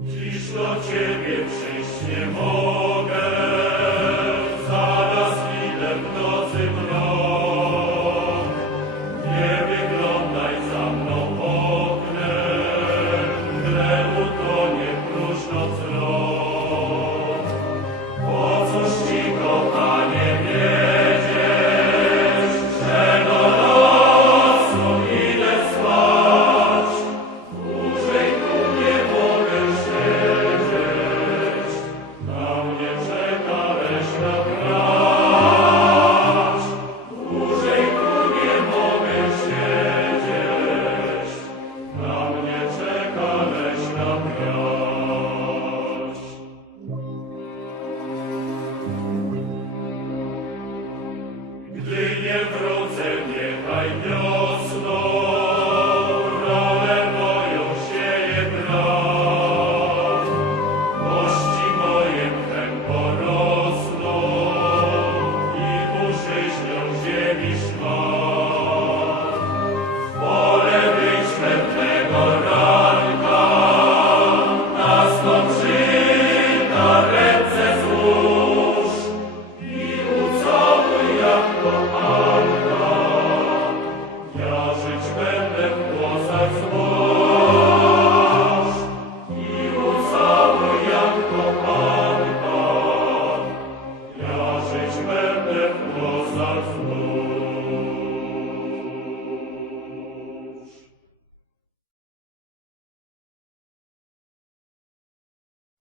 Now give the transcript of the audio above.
Dziś do I know. Schwelle